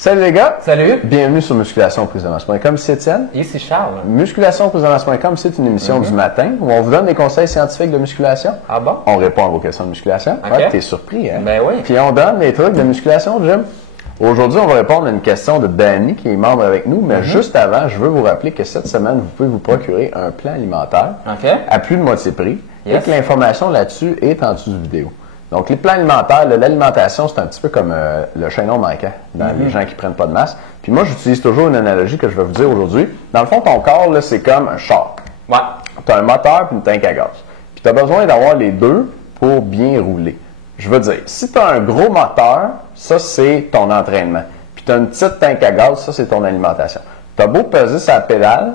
Salut les gars! Salut! Bienvenue sur musculationprisemasse.com. C'est Étienne. Ici Charles. Musculationprisemasse.com, c'est une émission du matin où on vous donne des conseils scientifiques de musculation. Ah bon? On répond à vos questions de musculation. Ok. Ouais, t'es surpris, hein? Ben oui. Puis on donne des trucs de musculation, Jim. Aujourd'hui, on va répondre à une question de Danny qui est membre avec nous, mais juste avant, je veux vous rappeler que cette semaine, vous pouvez vous procurer un plan alimentaire OK. à plus de moitié prix et Yes. que l'information là-dessus est en dessous de vidéo. Donc, les plans alimentaires, l'alimentation, c'est un petit peu comme le chaînon manquant dans les gens qui prennent pas de masse. Puis moi, j'utilise toujours une analogie que je vais vous dire aujourd'hui. Dans le fond, ton corps, là, c'est comme un char. Ouais. Tu as un moteur puis une tank à gaz. Puis tu as besoin d'avoir les deux pour bien rouler. Je veux dire, si tu as un gros moteur, ça, c'est ton entraînement. Puis tu as une petite tank à gaz, ça, c'est ton alimentation. Tu as beau peser sa pédale,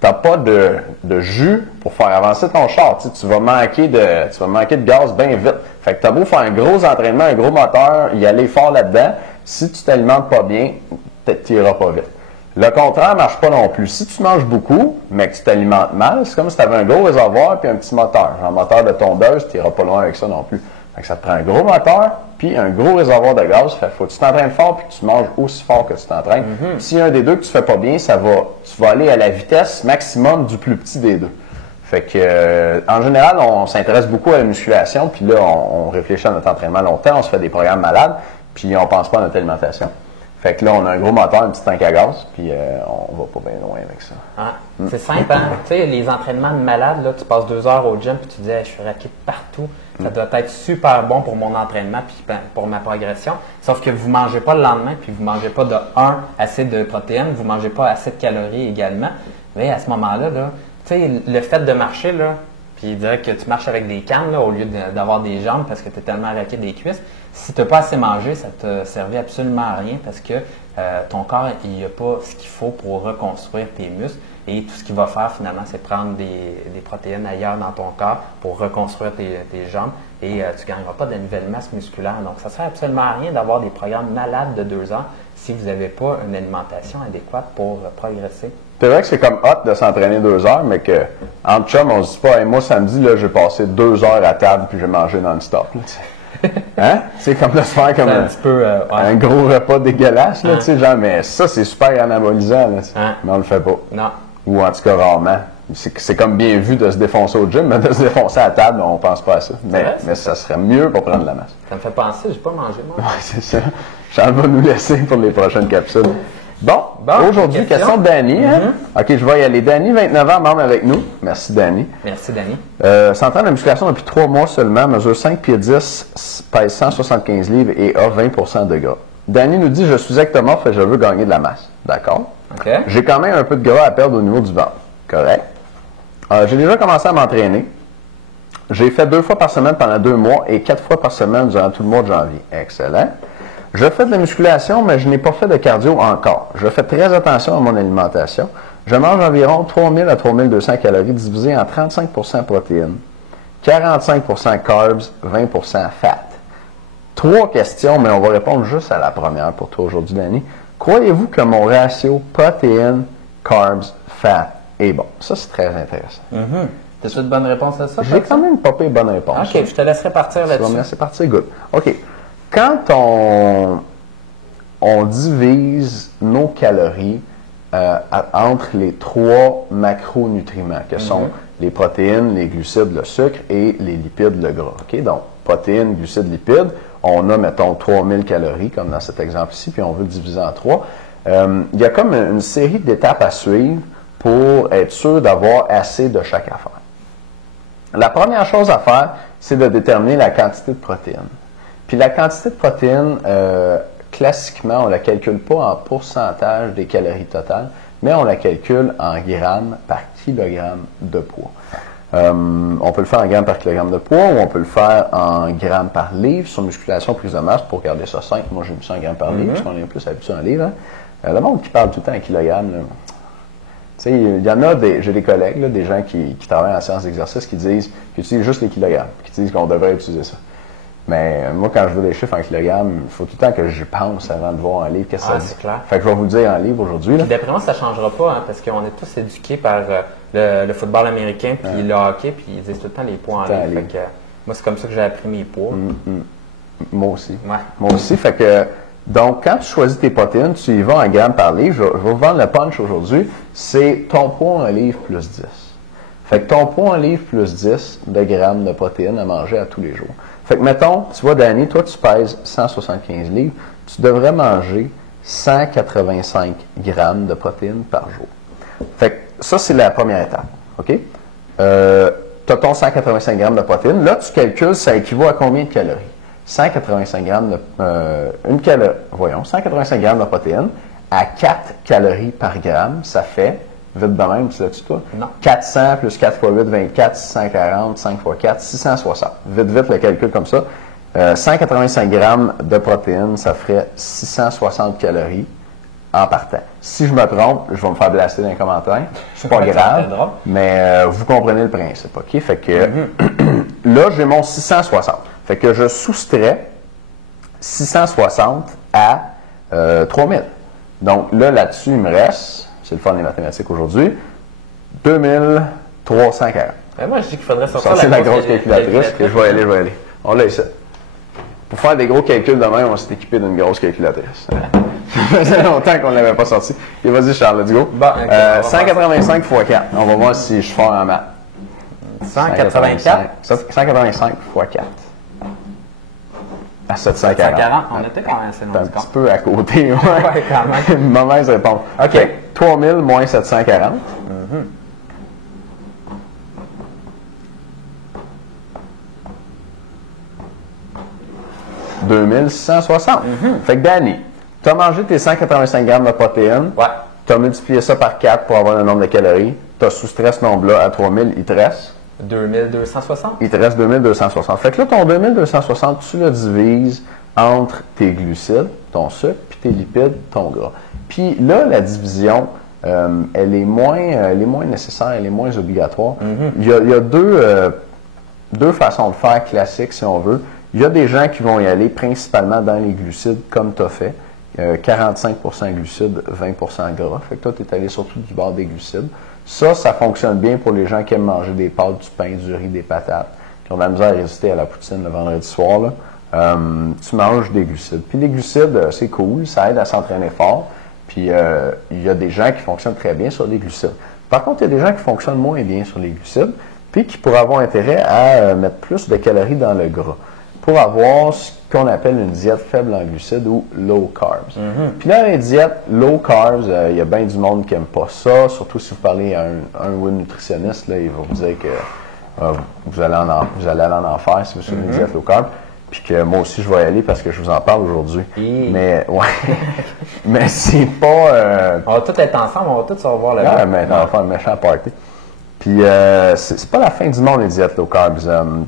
tu n'as pas de jus pour faire avancer ton char. Tu vas manquer de gaz bien vite. Fait que tu as beau faire un gros entraînement, un gros moteur, y aller fort là-dedans. Si tu t'alimentes pas bien, tu n'iras pas vite. Le contraire ne marche pas non plus. Si tu manges beaucoup, mais que tu t'alimentes mal, c'est comme si tu avais un gros réservoir puis un petit moteur. Un moteur de tondeuse, tu n'iras pas loin avec ça non plus. Fait que ça te prend un gros moteur puis un gros réservoir de gaz. Fait faut que tu t'entraînes fort puis que tu manges aussi fort que tu t'entraînes. S'il y a un des deux que tu fais pas bien, tu vas aller à la vitesse maximum du plus petit des deux. Fait que, en général, on s'intéresse beaucoup à la musculation, puis là, on réfléchit à notre entraînement longtemps, on se fait des programmes malades, puis on pense pas à notre alimentation. Fait que là, on a un gros moteur, un petit tank à gaz, puis on va pas bien loin avec ça. Ah, c'est simple, hein? Tu sais, les entraînements de malade, là, tu passes 2 heures au gym, puis tu dis, hey, je suis raqué partout. Ça doit être super bon pour mon entraînement, puis pour ma progression. Sauf que vous mangez pas le lendemain, puis vous mangez pas assez de protéines, vous mangez pas assez de calories également. Mais à ce moment-là, là, tu sais, le fait de marcher, là, puis dire que tu marches avec des cannes là, au lieu d'avoir des jambes parce que tu es tellement raqué des cuisses, si tu n'as pas assez mangé, ça ne te servait absolument à rien parce que ton corps, il n'a pas ce qu'il faut pour reconstruire tes muscles et tout ce qu'il va faire finalement, c'est prendre des protéines ailleurs dans ton corps pour reconstruire tes jambes et tu ne gagneras pas de nouvelle masse musculaire. Donc, ça ne sert absolument à rien d'avoir des programmes malades de 2 ans si vous n'avez pas une alimentation adéquate pour progresser. C'est vrai que c'est comme hot de s'entraîner 2 heures, mais que entre chum, on se dit pas, hey, moi samedi, là, j'ai passé 2 heures à table puis j'ai mangé non-stop. Hein? C'est comme de se faire comme un gros repas dégueulasse, là, tu sais, genre, mais ça, c'est super anabolisant, là, mais on le fait pas. Non. Ou en tout cas, rarement. C'est comme bien vu de se défoncer au gym, mais de se défoncer à table, on pense pas à ça. Mais ça serait mieux pour prendre de la masse. Ça me fait penser, j'ai pas mangé, moi. Oui, c'est ça. Charles va nous laisser pour les prochaines capsules. Bon, aujourd'hui, question de Danny. Hein? OK, je vais y aller. Danny, 29 ans, membre avec nous. Merci, Danny. Merci, Danny. S'entraîne à la musculation depuis 3 mois seulement, mesure 5 pieds 10, pèse 175 livres et a 20 de gras. Danny nous dit, je suis ectomorphe et je veux gagner de la masse. D'accord. OK. J'ai quand même un peu de gras à perdre au niveau du ventre. Correct. J'ai déjà commencé à m'entraîner. J'ai fait 2 fois par semaine pendant 2 mois et 4 fois par semaine durant tout le mois de janvier. Excellent. Je fais de la musculation, mais je n'ai pas fait de cardio encore. Je fais très attention à mon alimentation. Je mange environ 3000 à 3200 calories divisées en 35 protéines, 45 carbs, 20 fat. 3 questions, mais on va répondre juste à la première pour toi aujourd'hui, Danny. Croyez-vous que mon ratio protéines, carbs, fat est bon? Ça, c'est très intéressant. T'as-tu de bonnes réponses à ça? J'ai quand même pas payé bonne réponse. OK, je te laisserai partir là-dessus. C'est parti, good. OK. Quand on divise nos calories entre les 3 macronutriments, que sont les protéines, les glucides, le sucre et les lipides, le gras. OK? Donc, protéines, glucides, lipides, on a, mettons, 3000 calories, comme dans cet exemple-ci, puis on veut le diviser en 3. Il y a comme une série d'étapes à suivre pour être sûr d'avoir assez de chaque affaire. La première chose à faire, c'est de déterminer la quantité de protéines. Puis la quantité de protéines, classiquement, on ne la calcule pas en pourcentage des calories totales, mais on la calcule en grammes par kilogramme de poids. On peut le faire en grammes par kilogramme de poids ou on peut le faire en grammes par livre sur musculation prise de masse pour garder ça simple. Moi, j'ai mis ça en grammes par livre parce qu'on est plus habitué en livre. Hein? Le monde qui parle tout le temps en kilogrammes, là, tu sais, il y en a j'ai des collègues, là, des gens qui travaillent en sciences d'exercice qui utilisent juste les kilogrammes, qui disent qu'on devrait utiliser ça. Mais moi, quand je veux des chiffres en kilogrammes, il faut tout le temps que je pense avant de voir en livre qu'est-ce que ça dit. C'est clair. Fait que je vais vous le dire en livre aujourd'hui. D'après moi, ça ne changera pas, hein, parce qu'on est tous éduqués par le football américain puis le hockey, puis ils disent tout le temps les poids en livre. Fait que, moi, c'est comme ça que j'ai appris mes poids. Moi aussi. Ouais. Moi aussi. Fait que Donc, quand tu choisis tes protéines, tu y vas en grammes par livre. Je vais vous vendre le punch aujourd'hui. C'est ton poids en livre plus 10. Fait que ton poids en livre plus 10 de grammes de protéines à manger à tous les jours. Fait que, mettons, tu vois, Danny, toi, tu pèses 175 livres. Tu devrais manger 185 grammes de protéines par jour. Fait que ça, c'est la première étape. OK? Tu as ton 185 grammes de protéines. Là, tu calcules, ça équivaut à combien de calories? 185 grammes de, 185 grammes de protéines à 4 calories par gramme, ça fait, vite de même, tu l'as-tu toi? Non. 400 plus 4 x 8, 24, 640, 5 x 4, 660. Vite, le calcul comme ça. 185 grammes de protéines, ça ferait 660 calories en partant. Si je me trompe, je vais me faire blaster dans les commentaires. C'est pas grave, mais vous comprenez le principe, OK? Fait que là, j'ai mon 660. Fait que je soustrais 660 à 3000. Donc là-dessus, il me reste, c'est le fun des mathématiques aujourd'hui, 2340. Moi, je dis qu'il faudrait sortir la grosse calculatrice. Je vais y aller. On l'a ici. Pour faire des gros calculs demain, on s'est équipé d'une grosse calculatrice. Ça faisait longtemps qu'on ne l'avait pas sorti. Et vas-y, Charles, let's go. Bon, okay, 185 x 4. On va voir si je suis fort en maths. 184? 185 x 4. À 740. 740, on était quand même assez loin. Un petit peu à côté. Ouais, quand même. Une mauvaise réponse. OK. 3000 moins 740. 2660. Fait que Danny, tu as mangé tes 185 grammes de protéines. Ouais. Tu as multiplié ça par 4 pour avoir le nombre de calories. Tu as soustrait ce nombre-là à 3000, il te reste? 2260. Il te reste 2260. Fait que là, ton 2260, tu le divises entre tes glucides, ton sucre, puis tes lipides, ton gras. Puis là, la division, elle est moins nécessaire, elle est moins obligatoire. Il y a deux façons de faire classiques, si on veut. Il y a des gens qui vont y aller principalement dans les glucides, comme tu as fait. 45 glucides, 20 gras. Fait que toi, tu es allé surtout du bord des glucides. Ça fonctionne bien pour les gens qui aiment manger des pâtes, du pain, du riz, des patates, qui ont de la misère à résister à la poutine le vendredi soir. Là. Tu manges des glucides. Puis les glucides, c'est cool, ça aide à s'entraîner fort. Puis il y a des gens qui fonctionnent très bien sur les glucides. Par contre, il y a des gens qui fonctionnent moins bien sur les glucides, puis qui pourraient avoir intérêt à mettre plus de calories dans le gras, pour avoir ce qu'on appelle une diète faible en glucides ou low carbs. Puis là, une diète low carbs, il y a bien du monde qui n'aime pas ça, surtout si vous parlez à un ou une nutritionniste, là, il va vous dire que vous allez aller en enfer si vous suivez une diète low carb, puis que moi aussi je vais y aller parce que je vous en parle aujourd'hui. Mais ouais, mais c'est pas... On va tous être ensemble, on va tous se revoir là-bas. Ouais, mais on va faire un méchant party. Puis c'est pas la fin du monde les diètes low carbs.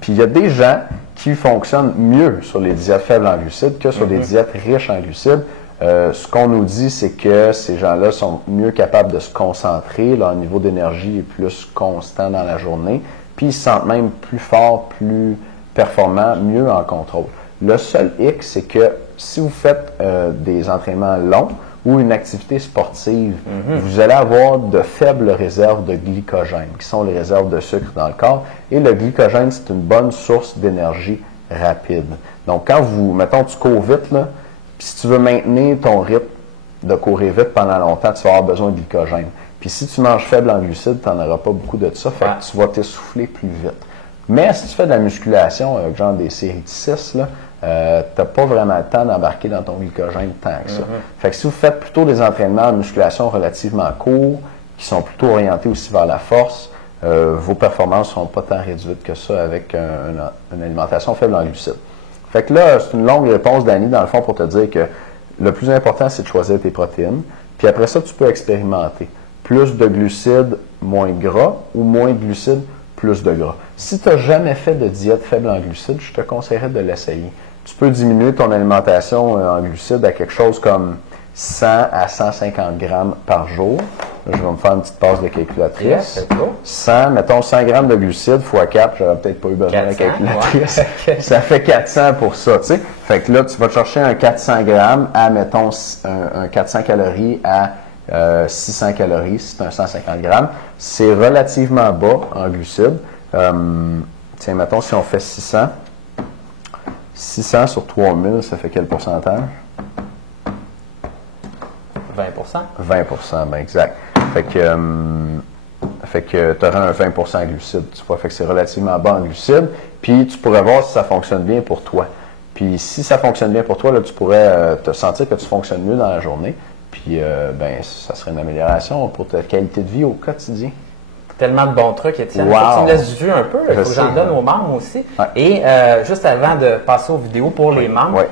Puis il y a des gens qui fonctionnent mieux sur les diètes faibles en glucides que sur des diètes riches en glucides. Ce qu'on nous dit, c'est que ces gens-là sont mieux capables de se concentrer, leur niveau d'énergie est plus constant dans la journée, puis ils se sentent même plus forts, plus performants, mieux en contrôle. Le seul hic, c'est que si vous faites des entraînements longs ou une activité sportive, vous allez avoir de faibles réserves de glycogène, qui sont les réserves de sucre dans le corps. Et le glycogène, c'est une bonne source d'énergie rapide. Donc, quand mettons, tu cours vite, là, puis si tu veux maintenir ton rythme de courir vite pendant longtemps, tu vas avoir besoin de glycogène. Puis si tu manges faible en glucides, tu n'en auras pas beaucoup de ça, fait que tu vas t'essouffler plus vite. Mais si tu fais de la musculation, genre des séries de 6, là, tu n'as pas vraiment le temps d'embarquer dans ton glycogène tant que ça. Fait que si vous faites plutôt des entraînements de musculation relativement courts, qui sont plutôt orientés aussi vers la force, vos performances ne seront pas tant réduites que ça avec une alimentation faible en glucides. Fait que là, c'est une longue réponse d'Annie, dans le fond, pour te dire que le plus important, c'est de choisir tes protéines. Puis après ça, tu peux expérimenter. Plus de glucides, moins de gras, ou moins de glucides, plus de gras. Si tu n'as jamais fait de diète faible en glucides, je te conseillerais de l'essayer. Tu peux diminuer ton alimentation en glucides à quelque chose comme 100 à 150 grammes par jour. Là, je vais me faire une petite passe de calculatrice. 100, 100 grammes de glucides x 4, j'aurais peut-être pas eu besoin de la calculatrice. Ouais. Ça fait 400 pour ça, tu sais. Fait que là, tu vas te chercher un 400 grammes à, mettons, un 400 calories à 600 calories, si c'est un 150 grammes. C'est relativement bas en glucides. Tiens, mettons, si on fait 600 sur 3000, ça fait quel pourcentage? 20 ben exact. Fait que tu auras un 20 en glucides, tu vois. Fait que c'est relativement bas en glucides. Puis tu pourrais voir si ça fonctionne bien pour toi. Puis si ça fonctionne bien pour toi, là, tu pourrais te sentir que tu fonctionnes mieux dans la journée. Puis ben ça serait une amélioration pour ta qualité de vie au quotidien. Tellement de bons trucs, Étienne. Wow. Faut que tu me laisses du jus un peu. Il faut que j'en donne aux membres aussi. Ouais. Et juste avant de passer aux vidéos pour les membres, Ouais.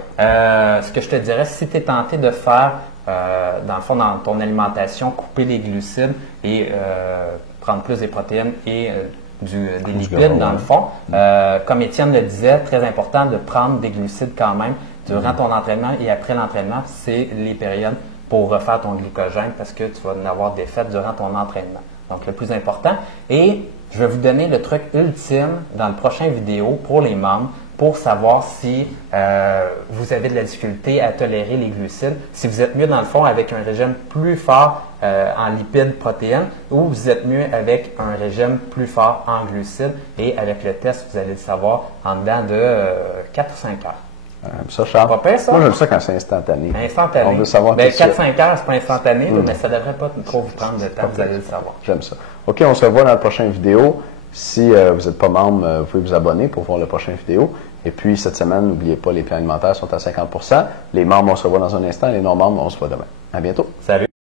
ce que je te dirais, si tu es tenté de faire, dans le fond, dans ton alimentation, couper les glucides et prendre plus des protéines et des lipides, dans le fond, comme Étienne le disait, très important de prendre des glucides quand même durant ton entraînement et après l'entraînement. C'est les périodes pour refaire ton glycogène parce que tu vas en avoir des fêtes durant ton entraînement. Donc, le plus important. Et je vais vous donner le truc ultime dans le prochain vidéo pour les membres pour savoir si vous avez de la difficulté à tolérer les glucides, si vous êtes mieux dans le fond avec un régime plus fort en lipides, protéines, ou vous êtes mieux avec un régime plus fort en glucides. Et avec le test, vous allez le savoir en dedans de 4 ou 5 heures. J'aime ça, Charles. Pas pire, ça? Moi, j'aime ça quand c'est instantané. Instantané. On veut savoir ben, tout ça. 4-5 heures, c'est pas instantané, mais ça devrait pas trop vous prendre de temps, vous allez le savoir. J'aime ça. OK, on se revoit dans la prochaine vidéo. Si vous n'êtes pas membre, vous pouvez vous abonner pour voir la prochaine vidéo. Et puis, cette semaine, n'oubliez pas, les plans alimentaires sont à 50 %. Les membres, on se revoit dans un instant. Les non-membres, on se voit demain. À bientôt. Salut.